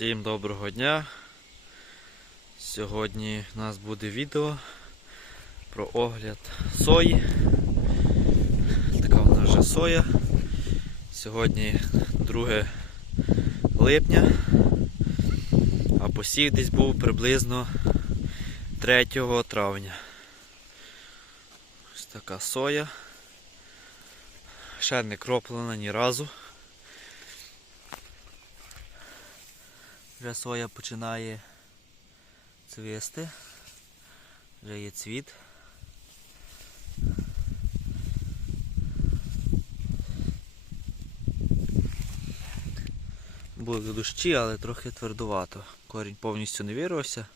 Всім доброго дня. Сьогодні у нас буде відео про огляд сої. Така вона вже соя. Сьогодні 2 липня, а посів десь був приблизно 3 травня. Ось така соя. Ще не кроплена ні разу. Вже соя починає цвісти. Вже є цвіт. Були дощі, але трохи твердувато. Корінь повністю не вирвався,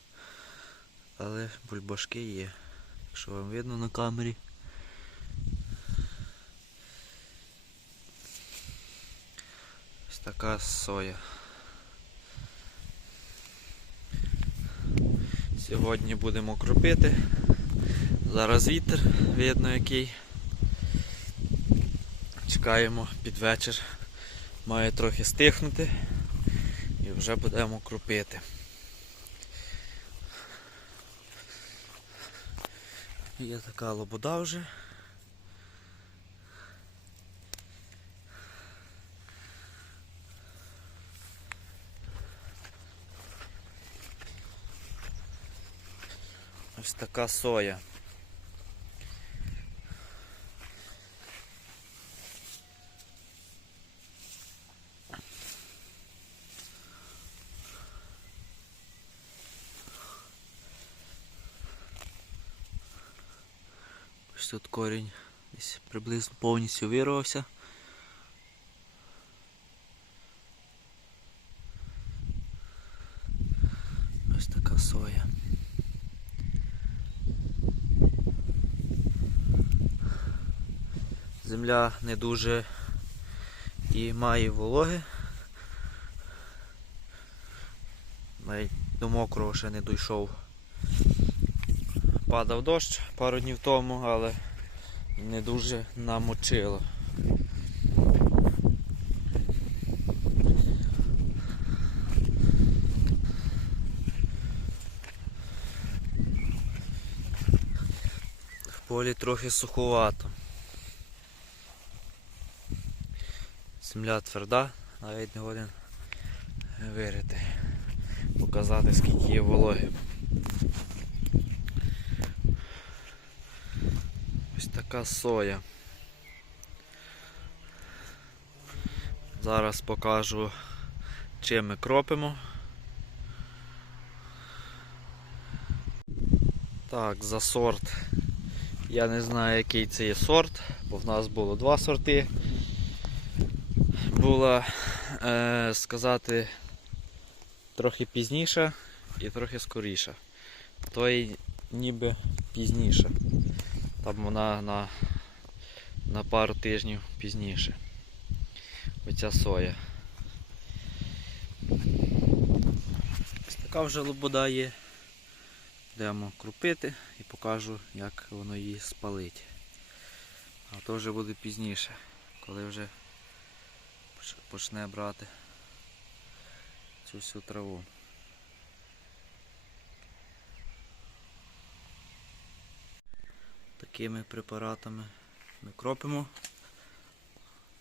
але бульбашки є, якщо вам видно на камері. Ось така соя. Сьогодні будемо кропити. Зараз вітер, видно який. Чекаємо під вечір. Має трохи стихнути і вже будемо кропити. Є така лобода вже. Ось така соя. Ось тут корінь десь приблизно повністю вирвався. Ось така соя. Земля не дуже і має вологи. Навіть до мокрого ще не дійшов. Падав дощ пару днів тому, але не дуже намочило. Полі трохи суховато. Земля тверда, навіть не годен вирити, показати скільки є вологи. Ось така соя. Зараз покажу чим ми кропимо. Так, за сорт. Я не знаю який це є сорт, бо в нас було два сорти була е, сказати трохи пізніша і трохи скоріша. Той ніби пізніше. Там вона на, на пару тижнів пізніше. Оця соя. Ось така вже лобода є. Будемо крупити і покажу, як воно її спалить. А то вже буде пізніше, коли вже почне брати цю всю траву. Такими препаратами ми кропимо.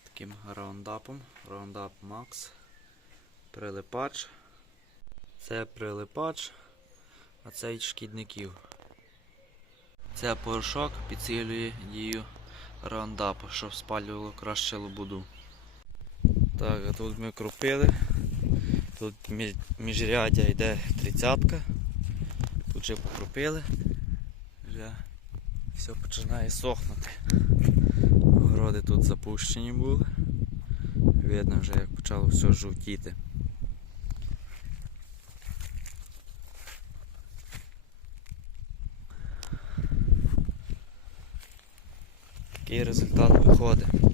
Таким раундапом, раундап Max, прилипач. Це прилипач, а це від шкідників. Це порошок підсилює дію раундапу, щоб спалювало краще лобуду. Так, а тут ми кропили. Тут між- міжряддя йде тридцятка. Тут вже покропили. Вже все починає сохнути. Городи тут запущені були. Видно вже як почало все жовтіти. Такий результат виходить.